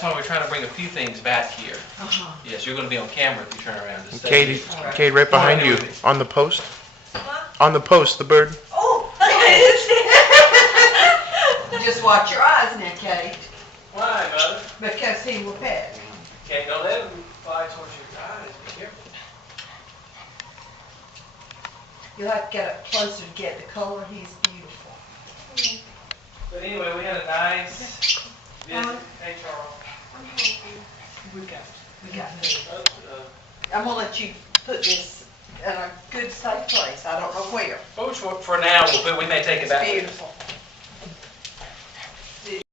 That's why we're trying to bring a few things back here. Uh-huh. Yes, you're gonna be on camera if you turn around. Just stay Katie, here. Kate, right behind you, on the post. On the post, the bird. Oh! Just watch your eyes now, Kate, Why, mother? because he will pet. Okay, don't let him fly towards your eyes. Be careful. You'll have to get up closer to get the color. He's beautiful. But anyway, we had a nice visit. Hey, Charles. We got this. I'm gonna let you put this in a good safe place. I don't know where. For now, we may take it It's back. beautiful.